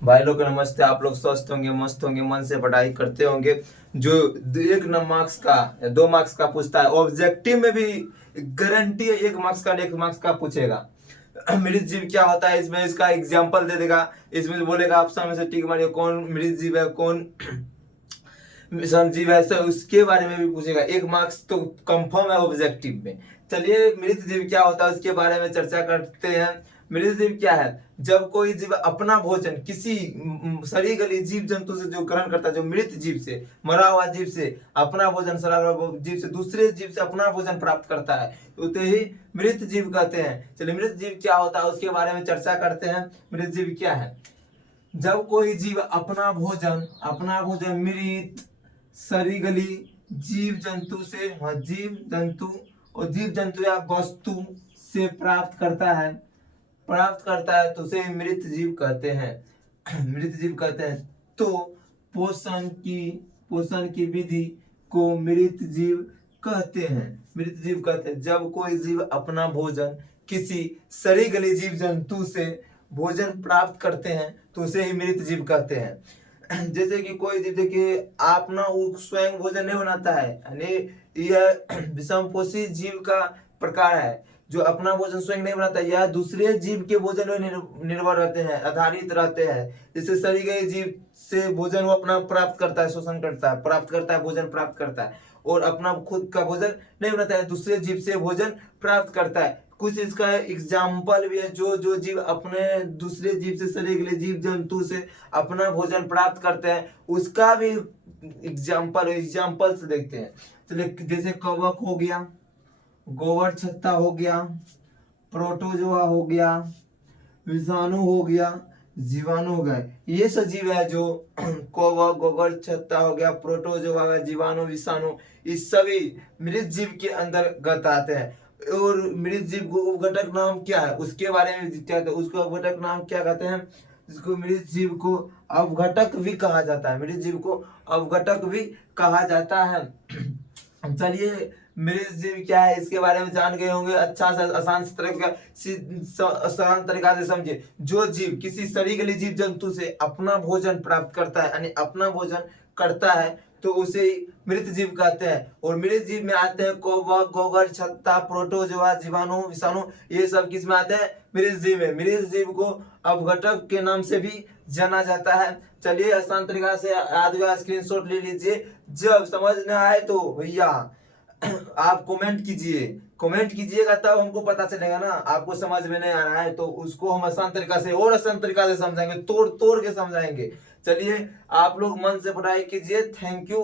भाई लोग नमस्ते। आप लोग स्वस्थ होंगे, मस्त होंगे, मन से पढ़ाई करते होंगे। जो एक न मार्क्स का 2 मार्क्स का पूछता है, ऑब्जेक्टिव में भी गारंटी है 1 मार्क्स का, 1 मार्क्स का पूछेगा। मृत जीव क्या होता है, इसमें इसका एग्जाम्पल दे देगा। इसमें बोलेगा ऑप्शन में से टिक मारिए, कौन मृत जीव है, कौन संजीव है, सर उसके बारे में भी पूछेगा। 1 मार्क्स तो कंफर्म है ऑब्जेक्टिव में। चलिए मृत जीव क्या होता है उसके बारे में चर्चा करते हैं। मृत जीव क्या है? जब कोई जीव अपना भोजन किसी सड़ी गली जीव जंतु से जो ग्रहण करता है, जो मृत जीव से, मरा हुआ जीव से अपना भोजन, सड़ा हुआ जीव से, दूसरे जीव से अपना भोजन प्राप्त करता है, उसे ही मृत जीव कहते हैं। चलिए मृत जीव क्या होता है उसके बारे में चर्चा करते हैं। मृत जीव क्या है? जब कोई जीव अपना भोजन मृत सड़ी गली जीव जंतु से, हाँ जीव जंतु और जीव जंतु या वस्तु से प्राप्त करता है तो उसे मृत जीव कहते हैं। मृत जीव कहते हैं। तो पोषण की विधि को मृत जीव कहते हैं। मृत जीव कहते हैं जब कोई जीव अपना भोजन किसी सड़ी गली जीव जंतु से भोजन प्राप्त करते हैं तो उसे ही मृत जीव कहते हैं। जैसे कि कोई जीव, देखिए आप ना वो स्वयं भोजन नहीं बनाता है, यानी यह विषमपोषी जीव का प्रकार है जो अपना भोजन स्वयं नहीं बनाता, यह दूसरे जीव के भोजन में निर्भर रहते हैं, आधारित रहते हैं। जैसे सड़ी गई जीव से भोजन वो अपना प्राप्त करता है, शोषण करता है, भोजन प्राप्त करता है, और अपना खुद का भोजन नहीं बनाता है, दूसरे जीव से भोजन प्राप्त करता है। कुछ इसका एग्जाम्पल भी है, जो जो जीव अपने दूसरे जीव से, सड़े गए जीव जंतु से अपना भोजन प्राप्त करते हैं, उसका भी एग्जाम्पल से देखते हैं। चलिए जैसे कवक हो गया, गोबर छत्ता हो गया, प्रोटोजोआ हो गया, विषाणु हो गया, जीवाणु हो गए। ये सब जीव है जो कवक, गोबर छत्ता हो गया, प्रोटोजोआ हो गया, जीवाणु, विषाणु, इस सभी मृत जीव के अंतर्गत आते हैं। और मृत जीव को उपघटक नाम क्या है उसके बारे में क्या कहते हैं, उसको उपघटक नाम क्या कहते हैं? इसको मृत जीव को अवघटक भी कहा जाता है। मृत जीव को अवघटक भी कहा जाता है। चलिए मृत जीव क्या है इसके बारे में जान गए होंगे। अच्छा सा आसान तरीका से समझिए। जो जीव किसी सड़ी गली जीव जंतु से अपना भोजन प्राप्त करता है, यानी अपना भोजन करता है, तो उसे मृत जीव कहते हैं। और मृत जीव में आते हैं कवक, गोबर छत्ता, प्रोटोजोआ, जीवाणु, विषाणु, ये सब किस में आते हैं? मृत जीव में। मृत जीव को अवघटक के नाम से भी जाना जाता है। चलिए आसान तरीका से याद हुआ, स्क्रीनशॉट ले लीजिए। जब समझ न आए तो भैया आप कमेंट कीजिएगा, तब हमको पता चलेगा ना आपको समझ में नहीं आ रहा है, तो उसको हम आसान तरीका से और आसान तरीका से समझाएंगे, तोड़ तोड़ के समझाएंगे। चलिए आप लोग मन से पढ़ाई कीजिए। Thank you.